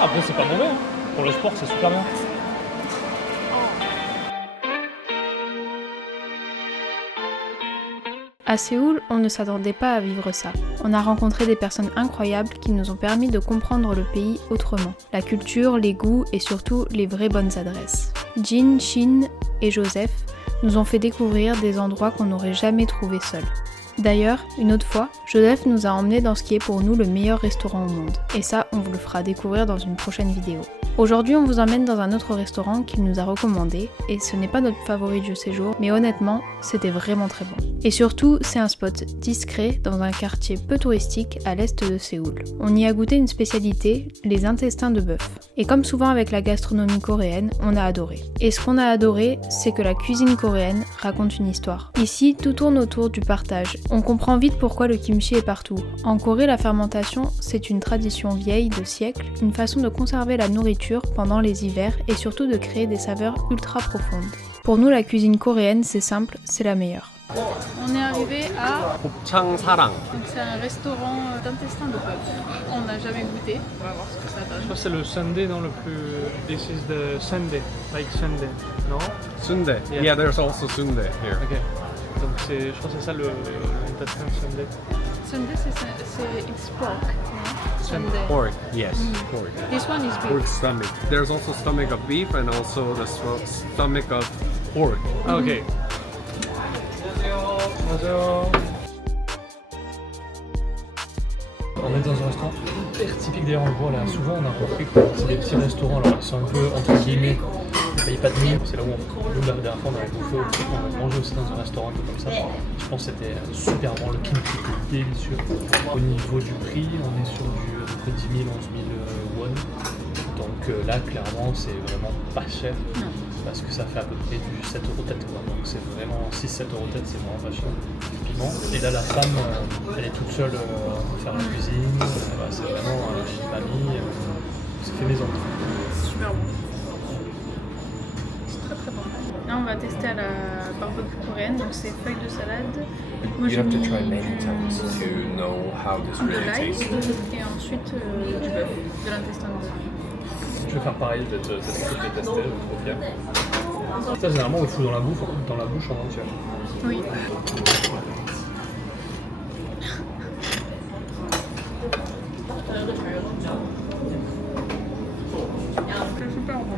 Après, c'est pas mauvais. Hein. Pour le sport, c'est super bien. À Séoul, on ne s'attendait pas à vivre ça. On a rencontré des personnes incroyables qui nous ont permis de comprendre le pays autrement. La culture, les goûts et surtout les vraies bonnes adresses. Jin, Shin et Joseph nous ont fait découvrir des endroits qu'on n'aurait jamais trouvés seuls. D'ailleurs, une autre fois, Joseph nous a emmenés dans ce qui est pour nous le meilleur restaurant au monde. Et ça, on vous le fera découvrir dans une prochaine vidéo. Aujourd'hui, on vous emmène dans un autre restaurant qu'il nous a recommandé, et ce n'est pas notre favori du séjour, mais honnêtement, c'était vraiment très bon. Et surtout, c'est un spot discret dans un quartier peu touristique à l'est de Séoul. On y a goûté une spécialité, les intestins de bœuf. Et comme souvent avec la gastronomie coréenne, on a adoré. Et ce qu'on a adoré, c'est que la cuisine coréenne raconte une histoire. Ici, tout tourne autour du partage. On comprend vite pourquoi le kimchi est partout. En Corée, la fermentation, c'est une tradition vieille de siècles, une façon de conserver la nourriture pendant les hivers et surtout de créer des saveurs ultra profondes. Pour nous, la cuisine coréenne, c'est simple, c'est la meilleure. On est arrivé à... 곱창 사랑. Donc c'est un restaurant d'intestin de bœuf. On n'a jamais goûté. On va voir ce que ça Je donne. crois que c'est le sundae dans le plus. This is the sundae, like sundae, non? Sundae. Yeah. Yeah, there's also sundae here. Ok. Donc je crois que c'est ça l'intestin sundae. Sunday, c'est it's pork. Non? Sunday. Pork. Yes, pork. This one is beef. Pork stomach. There's also stomach of beef and also the stomach of pork. Ah ok. Bonjour. On est dans un restaurant hyper typique, d'ailleurs on le voit là, souvent on a compris que c'est des petits restaurants, alors ils sont un peu entre guillemets, ils payent pas de mine, c'est là où nous la dernière fois on avait bouffé, on a mangé aussi dans un restaurant un peu comme ça, je pense que c'était super bon, le kimchi était délicieux. Au niveau du prix, on est sur du à peu près 10 000, 11 000 won, donc là clairement c'est vraiment pas cher. Non. Parce que ça fait à peu près du 7 € tête quoi. Donc c'est vraiment 6-7 € tête, c'est vraiment pas cher. Du piment. Et là la femme, elle est toute seule pour faire la cuisine. Voilà, c'est vraiment une mamie, c'est fait maison. Super bon. C'est très très bon. Là on va tester à la barbecue coréenne, donc c'est feuilles de salade. Moi You j'ai have to mis try many times to know how this de really l'ail tastes. et ensuite du bœuf, de l'intestin de bœuf. Je vais faire pareil, je vais tester, trop bien. Ça généralement on le fout dans la bouche en entière. Oui. C'est super bon.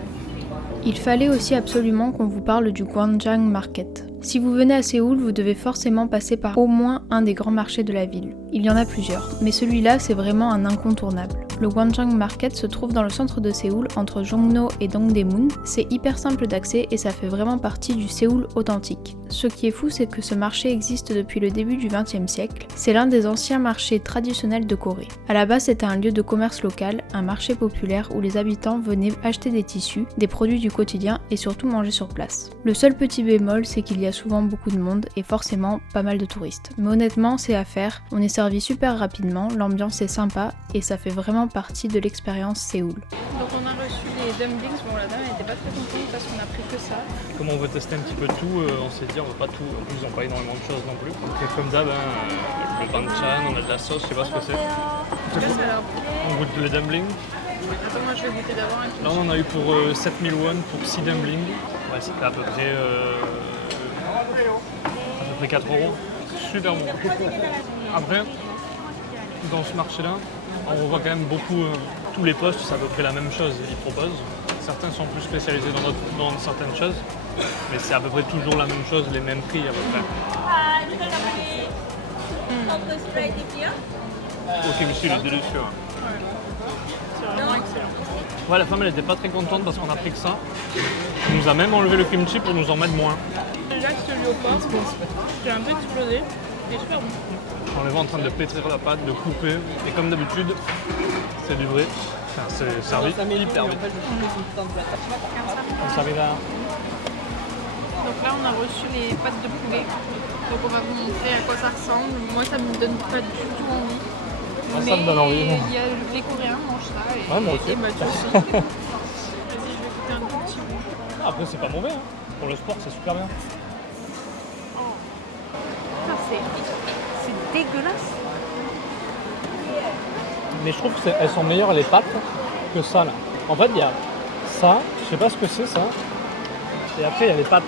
Il fallait aussi absolument qu'on vous parle du Gwangjang Market. Si vous venez à Séoul, vous devez forcément passer par au moins un des grands marchés de la ville. Il y en a plusieurs, mais celui-là c'est vraiment un incontournable. Le Gwangjang Market se trouve dans le centre de Séoul, entre Jongno et Dongdaemun. C'est hyper simple d'accès et ça fait vraiment partie du Séoul authentique. Ce qui est fou, c'est que ce marché existe depuis le début du XXe siècle. C'est l'un des anciens marchés traditionnels de Corée. À la base, c'était un lieu de commerce local, un marché populaire où les habitants venaient acheter des tissus, des produits du quotidien et surtout manger sur place. Le seul petit bémol, c'est qu'il y a souvent beaucoup de monde et forcément pas mal de touristes. Mais honnêtement, c'est à faire, on est servi super rapidement, l'ambiance est sympa et ça fait vraiment partie de l'expérience Séoul. Donc on a reçu les dumplings, bon la dame elle était pas très contente parce qu'on a pris que ça. Comme on veut tester un petit peu tout, on s'est dit on veut pas tout, en plus ils n'ont pas énormément de choses non plus. Donc comme d'hab, le banchan, on a de la sauce, je sais pas ce que c'est. Là ça a l'air bon. On goûte les dumplings. Attends, moi je vais goûter d'abord un Là on en a eu pour 7000 won pour 6 dumplings. Ouais, c'était à peu près 4 €. Super bon. Après, dans ce marché-là, on voit quand même beaucoup, tous les postes, c'est à peu près la même chose, ils proposent. Certains sont plus spécialisés dans certaines choses, mais c'est à peu près toujours la même chose, les mêmes prix à peu près. Ok, monsieur, il est délicieux. Hein. c'est vraiment excellent. Ouais, la femme elle était pas très contente parce qu'on a pris que ça. Elle nous a même enlevé le kimchi pour nous en mettre moins. Déjà que celui au porc, j'ai un peu explosé. Il est super bon. On les voit en train de pétrir la pâte, de couper, et comme d'habitude, c'est du vrai. Enfin, c'est servi hyper vite. Servi là. Donc là on a reçu les pâtes de poulet. Donc on va vous montrer à quoi ça ressemble. Moi ça me donne pas du tout envie. Moi, ça me donne envie. Il y a les Coréens mangent ça et, Ouais, moi aussi. et Mathieu aussi. Vas-y, je vais goûter un tout petit bout. Ah, après, c'est pas mauvais. Hein. Pour le sport, c'est super bien. Putain, c'est dégueulasse. Mais je trouve qu'elles sont meilleures les pâtes que ça là. En fait, il y a ça, je sais pas ce que c'est ça. Et après, il y a les pâtes.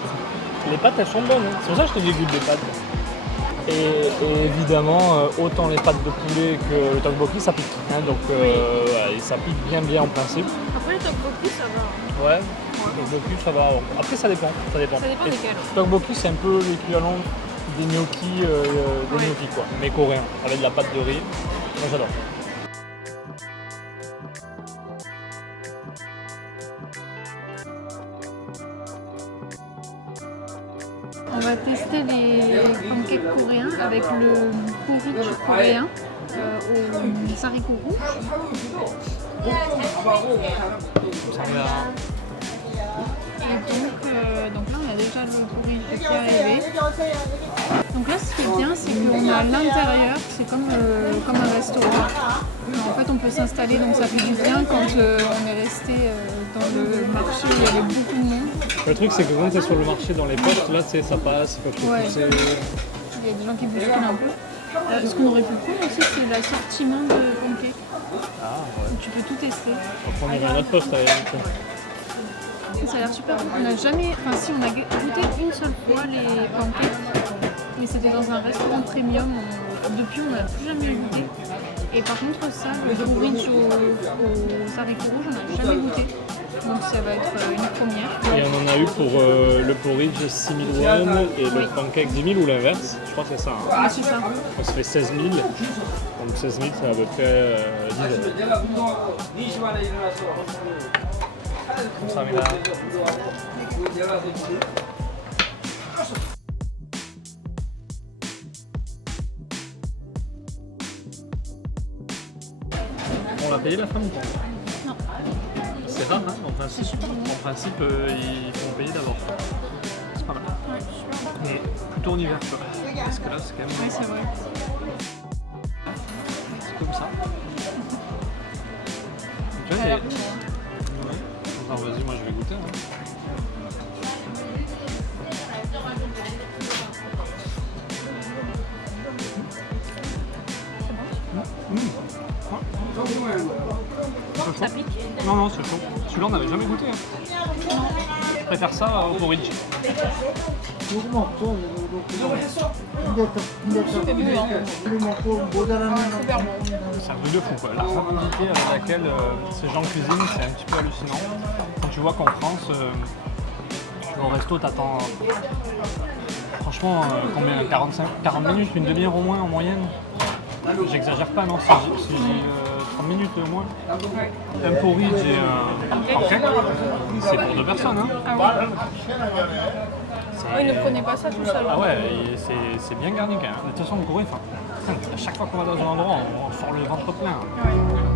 Les pâtes, elles sont bonnes. Hein. C'est pour ça que je te dégoûte des pâtes. Et évidemment, autant les pâtes de poulet que le tteokbokki, ça pique. Hein, donc, ouais, ça pique bien en principe. Après, les tteokbokki, ça va. Ouais, le tteokbokki, ça va. Après, ça dépend. Ça dépend Et desquels. tteokbokki, c'est un peu l'équivalent des gnocchis, quoi, mais coréens, avec de la pâte de riz. Moi, j'adore. On va tester les pancakes coréens avec le porridge coréen aux haricots rouges. Et donc là, on a déjà le porridge qui est arrivé. Donc là, ce qui est bien, c'est qu'on a à l'intérieur, c'est comme un restaurant. En fait, on peut s'installer, donc ça fait du bien quand on est resté dans le marché où il y avait beaucoup de monde. Le truc, c'est que quand tu es sur le marché dans les postes, là, ça passe, il faut Ouais. pousser. Il y a des gens qui bousculent un peu. Ce qu'on aurait pu prendre aussi, c'est l'assortiment de pancakes. Ah, ouais. Tu peux tout tester. On va prendre un autre poste avec. Ça a l'air super bon. On n'a jamais, enfin si, on a goûté une seule fois les pancakes, mais c'était dans un restaurant premium. Depuis, on n'a plus jamais goûté. Et par contre, ça, le porridge aux haricots rouges, on n'a jamais goûté. Donc ça va être une première. Et on en a eu pour le porridge 6 000 won et le pancake 10 000 ou l'inverse. Je crois que c'est ça. Hein. Ah, c'est ça. Donc ça fait 16 000. Donc 16 000, c'est à peu près 10 euros. 감사합니다. On l'a payé la femme ou pas? Non. C'est rare, hein, en principe. En principe, ils font payer d'abord. C'est pas mal. Ouais, super bon. Mais plutôt en hiver, quoi. Parce que là, c'est quand même. Oui, c'est vrai. C'est comme ça. Tu vois, Ça a l'air il y a- bon, hein. Enfin, vas-y, moi je vais goûter. Hein. Ça pique. Non, c'est chaud. Celui-là, on n'avait jamais goûté. Hein. Je préfère ça au porridge. C'est un truc de fou, quoi. La rapidité avec laquelle ces gens cuisinent, c'est un petit peu hallucinant. Quand tu vois qu'en France, au resto, t'attends franchement combien 40 minutes, une demi-heure au moins en moyenne. J'exagère pas, non, si j'ai 30 minutes au moins. Un porridge et un pancake, c'est pour 2 personnes. Hein. Ah ouais. Ne prenez pas ça tout seul. Ah ouais, et c'est bien garni quand même. De toute façon, en Corée, à chaque fois qu'on va dans un endroit, on sort le ventre plein. Ouais.